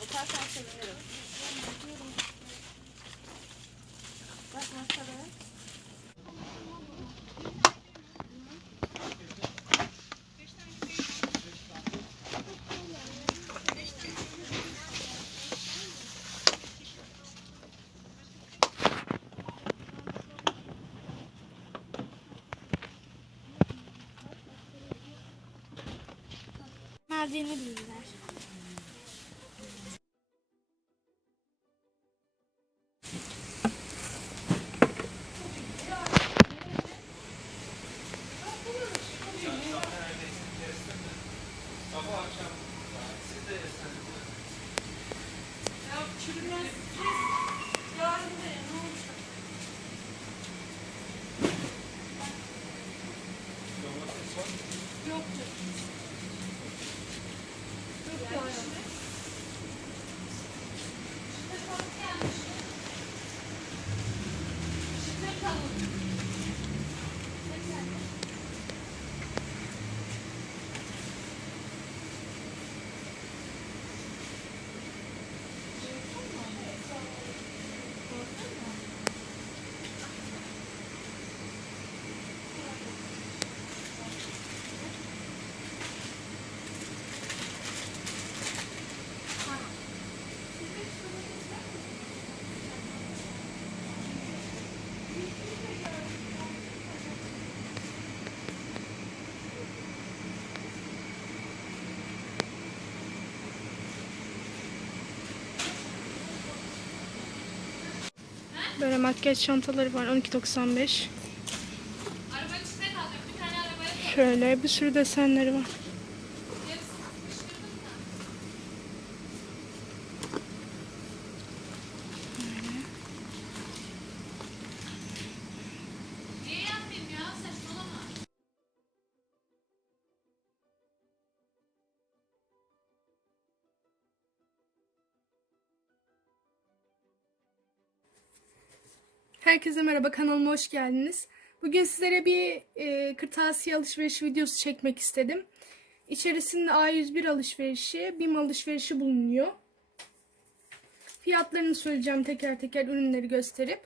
bakarsan sevinirim. Bak masada. Verdiğini bilirler. Böyle makyaj çantaları var 12.95. Şöyle bir sürü desenleri var. Herkese merhaba kanalıma hoş geldiniz. Bugün sizlere bir e, kırtasiye alışveriş videosu çekmek istedim. İçerisinde A101 alışverişi, BİM alışverişi bulunuyor. Fiyatlarını söyleyeceğim teker teker ürünleri gösterip.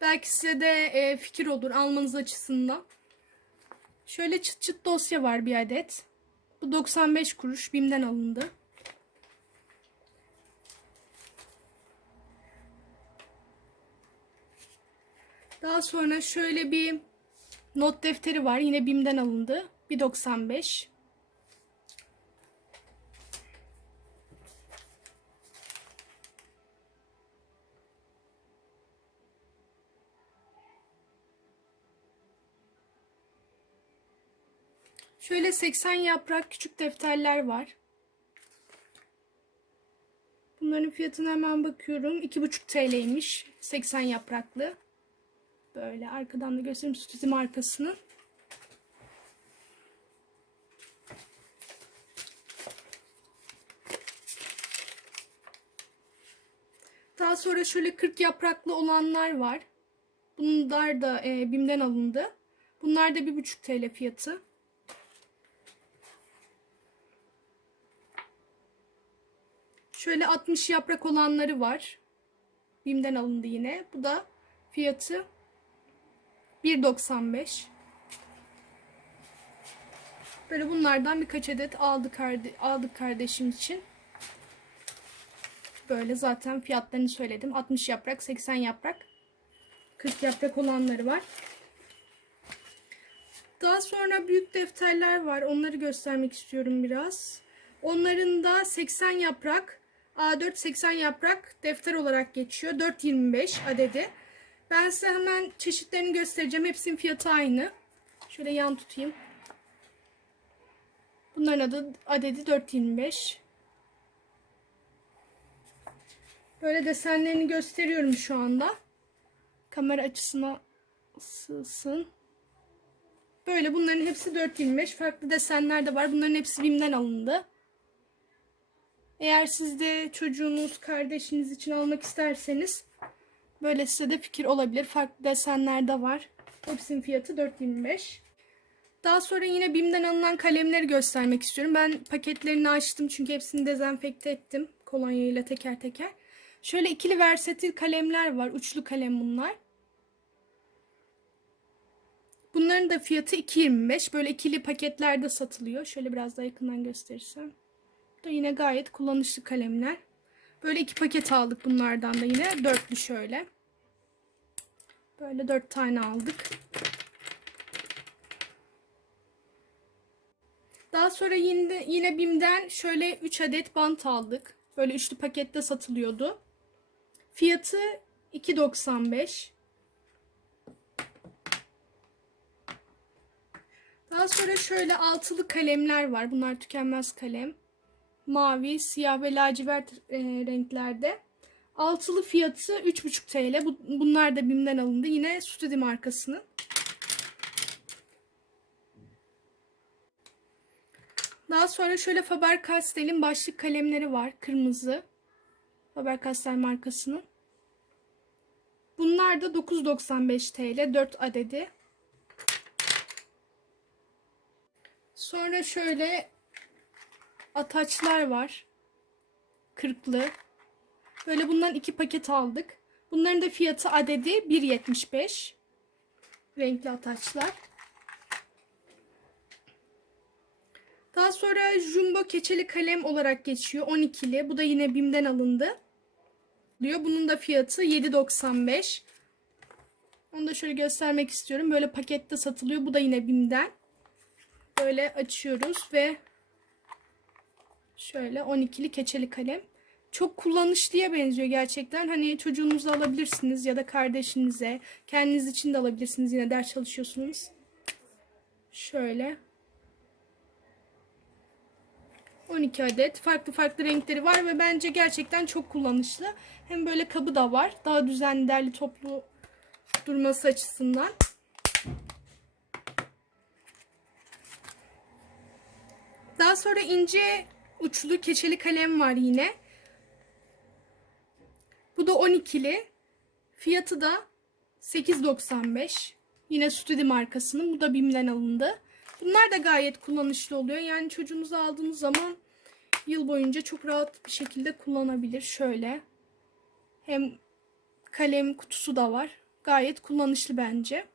Belki size de e, fikir olur almanız açısından. Şöyle çıt çıt dosya var bir adet. Bu 95 kuruş BİM'den alındı. Daha sonra şöyle bir not defteri var. Yine BİM'den alındı. 1.95. Şöyle 80 yaprak küçük defterler var. Bunların fiyatına hemen bakıyorum. 2,5 TL'ymiş. 80 yapraklı. Böyle arkadan da göstereyim Suti markasının. Daha sonra şöyle 40 yapraklı olanlar var. Bunlar da e, BİM'den alındı. Bunlar da 1,5 TL fiyatı. Şöyle 60 yaprak olanları var. BİM'den alındı yine. Bu da fiyatı 1.95. Böyle bunlardan birkaç adet aldık, aldık kardeşim için. Böyle zaten fiyatlarını söyledim. 60 yaprak, 80 yaprak, 40 yaprak olanları var. Daha sonra büyük defterler var. Onları göstermek istiyorum biraz. Onların da 80 yaprak, A4 80 yaprak defter olarak geçiyor. 4.25 adedi. Ben size hemen çeşitlerini göstereceğim. Hepsinin fiyatı aynı. Şöyle yan tutayım. Bunların adı adedi 4.25. Böyle desenlerini gösteriyorum şu anda. Kamera açısına sığsın. Böyle bunların hepsi 4.25. Farklı desenler de var. Bunların hepsi BİM'den alındı. Eğer siz de çocuğunuz, kardeşiniz için almak isterseniz Böyle size de fikir olabilir. Farklı desenler de var. Hepsinin fiyatı 4.25. Daha sonra yine BİM'den alınan kalemleri göstermek istiyorum. Ben paketlerini açtım çünkü hepsini dezenfekte ettim kolonya ile teker teker. Şöyle ikili versatil kalemler var. Uçlu kalem bunlar. Bunların da fiyatı 2.25. Böyle ikili paketlerde satılıyor. Şöyle biraz daha yakından gösterirsem. Bu da yine gayet kullanışlı kalemler. Böyle iki paket aldık bunlardan da yine. Dörtlü şöyle. Böyle dört tane aldık. Daha sonra yine, yine BİM'den şöyle 3 adet bant aldık. Böyle üçlü pakette satılıyordu. Fiyatı 2.95. Daha sonra şöyle altılı kalemler var. Bunlar tükenmez kalem. Mavi, siyah ve lacivert e, renklerde. Altılı fiyatı 3.5 TL. Bu, bunlar da BİM'den alındı. Yine Studi markasının. Daha sonra şöyle Faber-Castell'in başlık kalemleri var. Kırmızı. Faber-Castell markasının. Bunlar da 9.95 TL. 4 adedi. Sonra şöyle ataçlar var. Kırklı. Böyle bundan iki paket aldık. Bunların da fiyatı adedi 1.75. Renkli ataçlar. Daha sonra jumbo keçeli kalem olarak geçiyor. 12'li. Bu da yine BİM'den alındı. Diyor. Bunun da fiyatı 7.95. Onu da şöyle göstermek istiyorum. Böyle pakette satılıyor. Bu da yine BİM'den. Böyle açıyoruz ve şöyle 12'li keçeli kalem. Çok kullanışlıya benziyor gerçekten. Hani çocuğunuza alabilirsiniz ya da kardeşinize. Kendiniz için de alabilirsiniz yine ders çalışıyorsunuz. Şöyle. 12 adet farklı farklı renkleri var ve bence gerçekten çok kullanışlı. Hem böyle kabı da var. Daha düzenli, derli, toplu durması açısından. Daha sonra ince uçlu keçeli kalem var yine. Bu da 12'li. Fiyatı da 8.95. Yine Studi markasının. Bu da BİM'den alındı. Bunlar da gayet kullanışlı oluyor. Yani çocuğunuzu aldığınız zaman yıl boyunca çok rahat bir şekilde kullanabilir. Şöyle. Hem kalem kutusu da var. Gayet kullanışlı bence.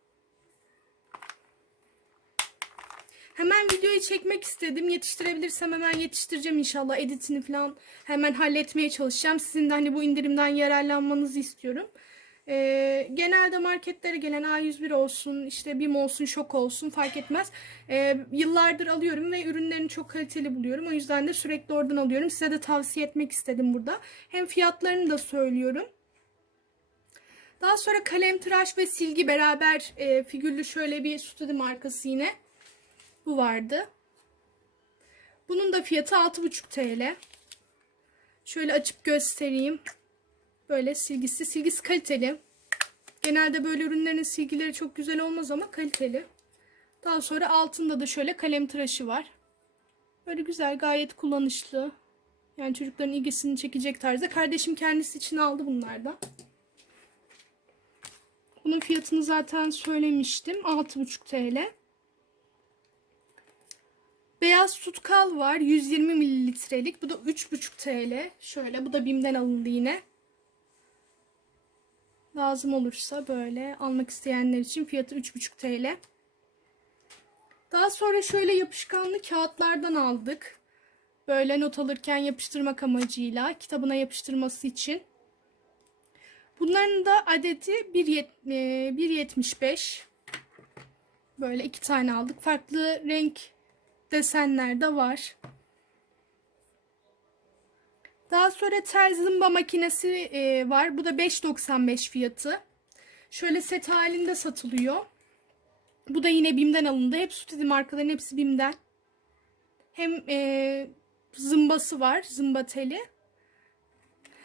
Hemen videoyu çekmek istedim. Yetiştirebilirsem hemen yetiştireceğim inşallah. Editini falan hemen halletmeye çalışacağım. Sizin de hani bu indirimden yararlanmanızı istiyorum. Ee, genelde marketlere gelen A101 olsun, işte BİM olsun, Şok olsun fark etmez. Ee, yıllardır alıyorum ve ürünlerini çok kaliteli buluyorum. O yüzden de sürekli oradan alıyorum. Size de tavsiye etmek istedim burada. Hem fiyatlarını da söylüyorum. Daha sonra kalem, tıraş ve silgi beraber e, figürlü şöyle bir Studi markası yine. Bu vardı. Bunun da fiyatı 6,5 TL. Şöyle açıp göstereyim. Böyle silgisi. Silgisi kaliteli. Genelde böyle ürünlerin silgileri çok güzel olmaz ama kaliteli. Daha sonra altında da şöyle kalem tıraşı var. Böyle güzel gayet kullanışlı. Yani çocukların ilgisini çekecek tarzda. Kardeşim kendisi için aldı bunlardan. Bunun fiyatını zaten söylemiştim. 6,5 TL. Beyaz tutkal var. 120 mililitrelik. Bu da 3,5 TL. Şöyle. Bu da BİM'den alındı yine. Lazım olursa böyle almak isteyenler için fiyatı 3,5 TL. Daha sonra şöyle yapışkanlı kağıtlardan aldık. Böyle not alırken yapıştırmak amacıyla kitabına yapıştırması için. Bunların da adeti 1.75. Böyle iki tane aldık. Farklı renk desenler de var. Daha sonra tel zımba makinesi e, var. Bu da 5.95 fiyatı. Şöyle set halinde satılıyor. Bu da yine BİM'den alındı. Hep Studi markaların hepsi BİM'den. Hem e, zımbası var. Zımba teli.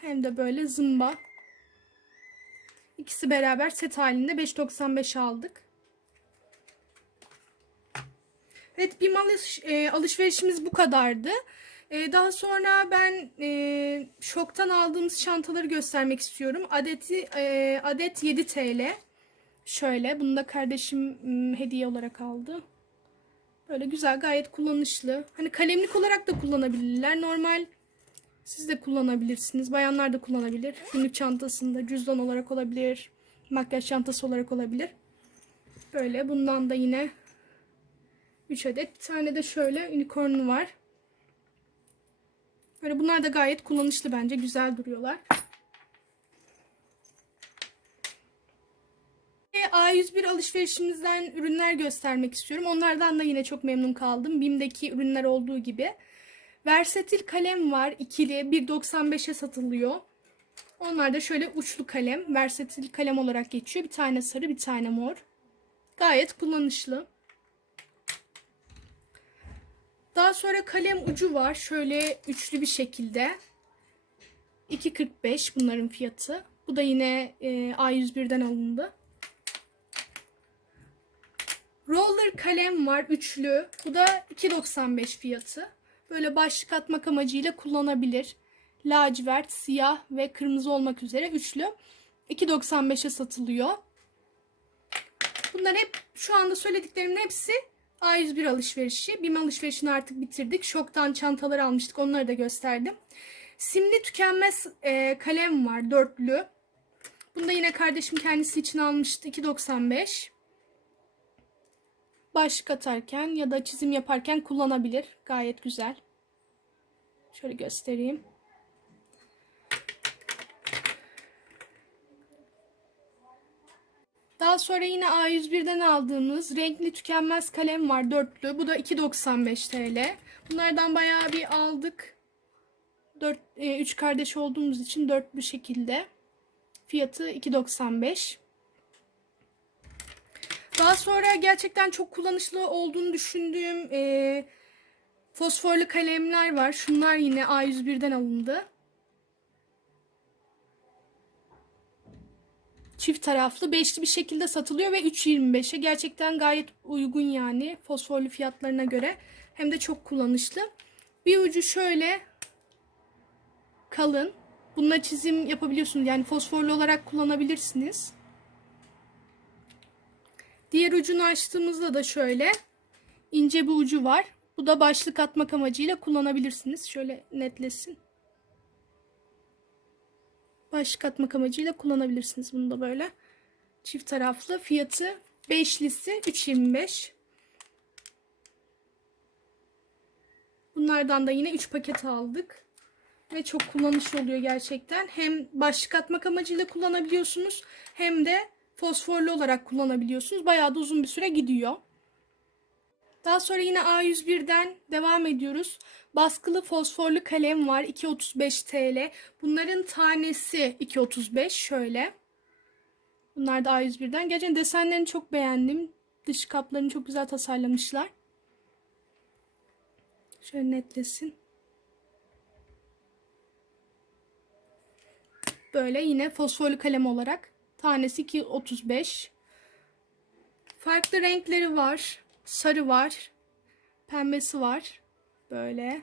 Hem de böyle zımba. İkisi beraber set halinde 5.95 aldık. Evet BİM alış, e, alışverişimiz bu kadardı. E, daha sonra ben e, şoktan aldığımız çantaları göstermek istiyorum. Adeti e, adet 7 TL. Şöyle bunu da kardeşim hediye olarak aldı. Böyle güzel gayet kullanışlı. Hani kalemlik olarak da kullanabilirler. Normal siz de kullanabilirsiniz. Bayanlar da kullanabilir. Günlük çantasında cüzdan olarak olabilir. Makyaj çantası olarak olabilir. Böyle bundan da yine 3 adet. Bir tane de şöyle unicorn'u var. Böyle bunlar da gayet kullanışlı bence. Güzel duruyorlar. Ve A101 alışverişimizden ürünler göstermek istiyorum. Onlardan da yine çok memnun kaldım. BİM'deki ürünler olduğu gibi. Versatil kalem var. ikili 1.95'e satılıyor. Onlar da şöyle uçlu kalem. Versatil kalem olarak geçiyor. Bir tane sarı bir tane mor. Gayet kullanışlı. Daha sonra kalem ucu var. Şöyle üçlü bir şekilde. 2.45 bunların fiyatı. Bu da yine e, A101'den alındı. Roller kalem var üçlü. Bu da 2.95 fiyatı. Böyle başlık atmak amacıyla kullanabilir. Lacivert, siyah ve kırmızı olmak üzere üçlü. 2.95'e satılıyor. Bunlar hep şu anda söylediklerimin hepsi A101 alışverişi. BİM alışverişini artık bitirdik. Şoktan çantalar almıştık. Onları da gösterdim. Simli tükenmez e, kalem var. Dörtlü. Bunu da yine kardeşim kendisi için almıştı. 2.95 başlık atarken ya da çizim yaparken kullanabilir. Gayet güzel. Şöyle göstereyim. Daha sonra yine A101'den aldığımız renkli tükenmez kalem var dörtlü. Bu da 2.95 TL. Bunlardan bayağı bir aldık. 4 3 kardeş olduğumuz için dörtlü şekilde. Fiyatı 2.95. Daha sonra gerçekten çok kullanışlı olduğunu düşündüğüm e, fosforlu kalemler var. Şunlar yine A101'den alındı. Çift taraflı beşli bir şekilde satılıyor ve 3.25'e gerçekten gayet uygun yani fosforlu fiyatlarına göre. Hem de çok kullanışlı. Bir ucu şöyle kalın. Bununla çizim yapabiliyorsunuz. Yani fosforlu olarak kullanabilirsiniz. Diğer ucunu açtığımızda da şöyle ince bir ucu var. Bu da başlık atmak amacıyla kullanabilirsiniz. Şöyle netlesin. Başlık atmak amacıyla kullanabilirsiniz bunu da böyle. Çift taraflı. Fiyatı beşlisi 3.25. Bunlardan da yine 3 paket aldık. Ve çok kullanışlı oluyor gerçekten. Hem başlık atmak amacıyla kullanabiliyorsunuz hem de fosforlu olarak kullanabiliyorsunuz. Bayağı da uzun bir süre gidiyor. Daha sonra yine A101'den devam ediyoruz. Baskılı fosforlu kalem var. 2.35 TL. Bunların tanesi 2.35 şöyle. Bunlar da A101'den. Gerçekten desenlerini çok beğendim. Dış kaplarını çok güzel tasarlamışlar. Şöyle netlesin. Böyle yine fosforlu kalem olarak Tanesi 2.35. Farklı renkleri var. Sarı var. Pembesi var. Böyle.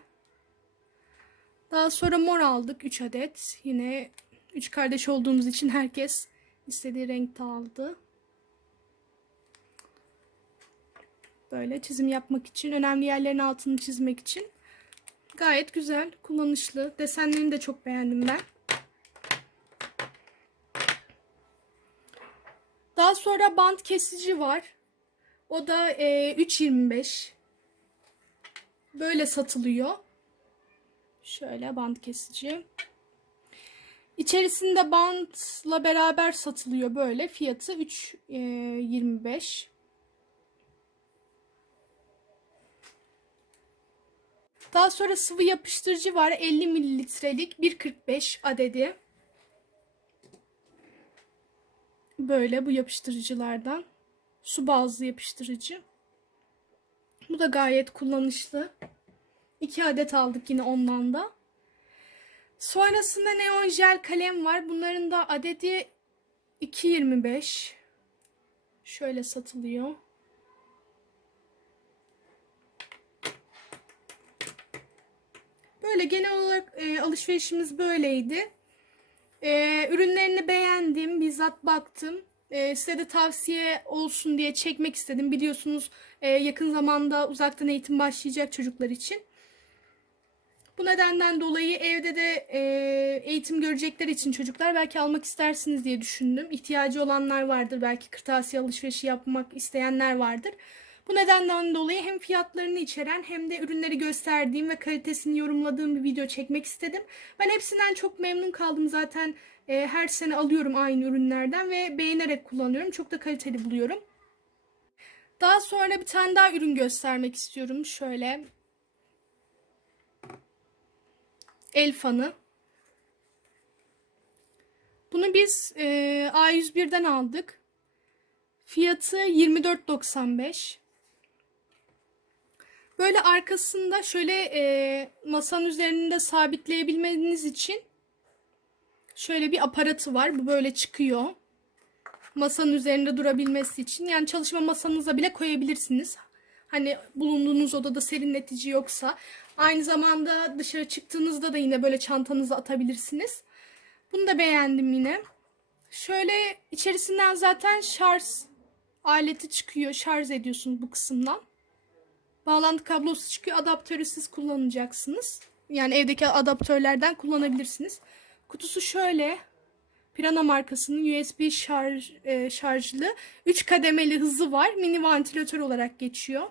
Daha sonra mor aldık 3 adet. Yine 3 kardeş olduğumuz için herkes istediği renkte aldı. Böyle çizim yapmak için, önemli yerlerin altını çizmek için. Gayet güzel, kullanışlı. Desenlerini de çok beğendim ben. Daha sonra bant kesici var. O da e, 3.25. Böyle satılıyor. Şöyle bant kesici. İçerisinde bantla beraber satılıyor böyle. Fiyatı 3.25. Daha sonra sıvı yapıştırıcı var. 50 mililitrelik 1.45 adedi. Böyle bu yapıştırıcılardan. Su bazlı yapıştırıcı. Bu da gayet kullanışlı. 2 adet aldık yine ondan da. Sonrasında neon jel kalem var. Bunların da adedi 2.25. Şöyle satılıyor. Böyle genel olarak e, alışverişimiz böyleydi. Ee, ürünlerini beğendim. Bizzat baktım. E, size de tavsiye olsun diye çekmek istedim. Biliyorsunuz e, yakın zamanda uzaktan eğitim başlayacak çocuklar için. Bu nedenden dolayı evde de e, eğitim görecekler için çocuklar belki almak istersiniz diye düşündüm. İhtiyacı olanlar vardır belki kırtasiye alışverişi yapmak isteyenler vardır. Bu nedenden dolayı hem fiyatlarını içeren hem de ürünleri gösterdiğim ve kalitesini yorumladığım bir video çekmek istedim. Ben hepsinden çok memnun kaldım zaten e, her sene alıyorum aynı ürünlerden ve beğenerek kullanıyorum. Çok da kaliteli buluyorum. Daha sonra bir tane daha ürün göstermek istiyorum. Şöyle el fanı. Bunu biz e, A101'den aldık. Fiyatı 24.95. Böyle arkasında şöyle e, masanın üzerinde sabitleyebilmeniz için şöyle bir aparatı var. Bu böyle çıkıyor. Masanın üzerinde durabilmesi için. Yani çalışma masanıza bile koyabilirsiniz. Hani bulunduğunuz odada serinletici yoksa. Aynı zamanda dışarı çıktığınızda da yine böyle çantanıza atabilirsiniz. Bunu da beğendim yine. Şöyle içerisinden zaten şarj aleti çıkıyor. Şarj ediyorsunuz bu kısımdan. Bağlantı kablosu çıkıyor. Adaptörü siz kullanacaksınız. Yani evdeki adaptörlerden kullanabilirsiniz. Kutusu şöyle. Pirana markasının USB şarj e, şarjlı 3 kademeli hızı var. Mini vantilatör olarak geçiyor.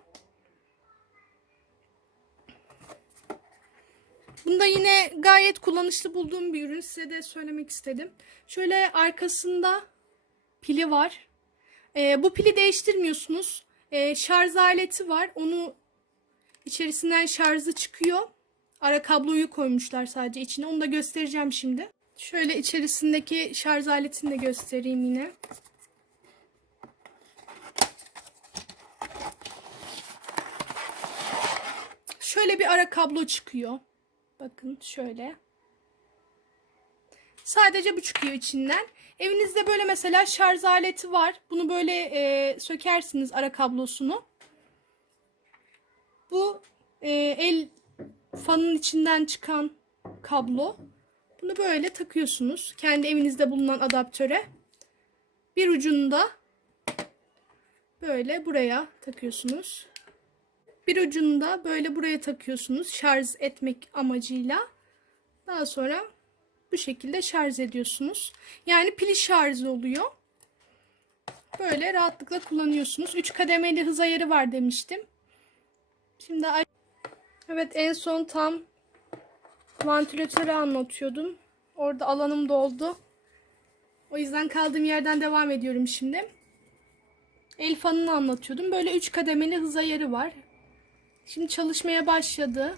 Bunda yine gayet kullanışlı bulduğum bir ürün. Size de söylemek istedim. Şöyle arkasında pili var. E, bu pili değiştirmiyorsunuz. E, şarj aleti var. Onu içerisinden şarjı çıkıyor. Ara kabloyu koymuşlar sadece içine. Onu da göstereceğim şimdi. Şöyle içerisindeki şarj aletini de göstereyim yine. Şöyle bir ara kablo çıkıyor. Bakın şöyle. Sadece bu çıkıyor içinden. Evinizde böyle mesela şarj aleti var. Bunu böyle e, sökersiniz ara kablosunu. Bu e, el fanın içinden çıkan kablo. Bunu böyle takıyorsunuz. Kendi evinizde bulunan adaptöre. Bir ucunda böyle buraya takıyorsunuz. Bir ucunda böyle buraya takıyorsunuz. Şarj etmek amacıyla. Daha sonra bu şekilde şarj ediyorsunuz. Yani pili şarj oluyor. Böyle rahatlıkla kullanıyorsunuz. 3 kademeli hız ayarı var demiştim. Şimdi Evet en son tam vantilatörü anlatıyordum. Orada alanım doldu. O yüzden kaldığım yerden devam ediyorum şimdi. El fanını anlatıyordum. Böyle 3 kademeli hız ayarı var. Şimdi çalışmaya başladı.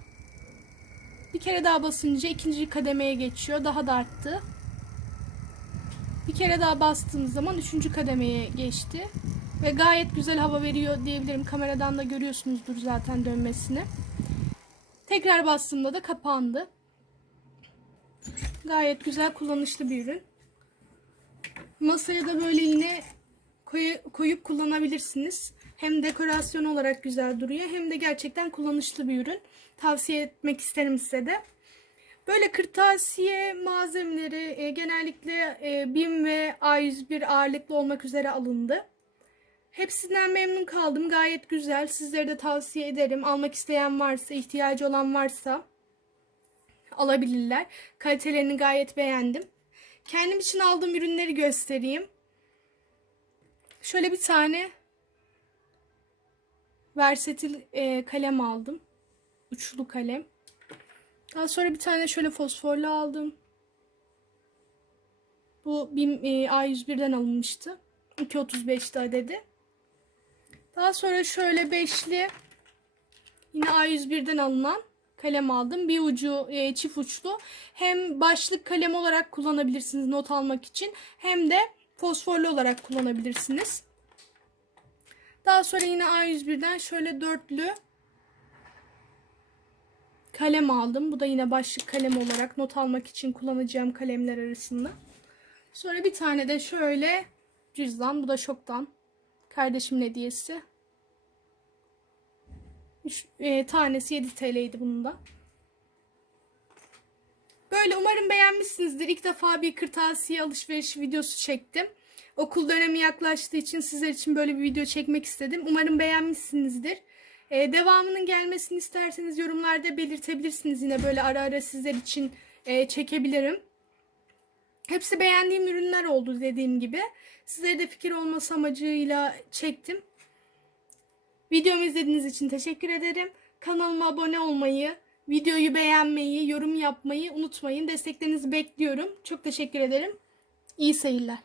Bir kere daha basınca ikinci kademeye geçiyor. Daha da arttı. Bir kere daha bastığım zaman üçüncü kademeye geçti. Ve gayet güzel hava veriyor diyebilirim. Kameradan da görüyorsunuzdur zaten dönmesini. Tekrar bastığımda da kapandı. Gayet güzel kullanışlı bir ürün. Masaya da böyle yine koyu, koyup kullanabilirsiniz. Hem dekorasyon olarak güzel duruyor hem de gerçekten kullanışlı bir ürün. Tavsiye etmek isterim size de. Böyle kırtasiye malzemeleri e, genellikle e, BİM ve A101 ağırlıklı olmak üzere alındı. Hepsinden memnun kaldım. Gayet güzel. Sizlere de tavsiye ederim. Almak isteyen varsa, ihtiyacı olan varsa alabilirler. Kalitelerini gayet beğendim. Kendim için aldığım ürünleri göstereyim. Şöyle bir tane Versatil e, kalem aldım. Uçlu kalem. Daha sonra bir tane şöyle fosforlu aldım. Bu BİM e, A101'den alınmıştı. 2.35'ti adedi. Daha sonra şöyle beşli yine A101'den alınan kalem aldım. Bir ucu e, çift uçlu. Hem başlık kalem olarak kullanabilirsiniz not almak için hem de fosforlu olarak kullanabilirsiniz. Daha sonra yine A101'den şöyle dörtlü kalem aldım. Bu da yine başlık kalem olarak not almak için kullanacağım kalemler arasında. Sonra bir tane de şöyle cüzdan. Bu da şoktan. Kardeşimin hediyesi. Üç, e, tanesi 7 TL'ydi bunun da. Böyle umarım beğenmişsinizdir. İlk defa bir kırtasiye alışveriş videosu çektim. Okul dönemi yaklaştığı için sizler için böyle bir video çekmek istedim. Umarım beğenmişsinizdir. Ee, devamının gelmesini isterseniz yorumlarda belirtebilirsiniz. Yine böyle ara ara sizler için e, çekebilirim. Hepsi beğendiğim ürünler oldu dediğim gibi. Sizlere de fikir olması amacıyla çektim. Videomu izlediğiniz için teşekkür ederim. Kanalıma abone olmayı, videoyu beğenmeyi, yorum yapmayı unutmayın. Desteklerinizi bekliyorum. Çok teşekkür ederim. İyi seyirler.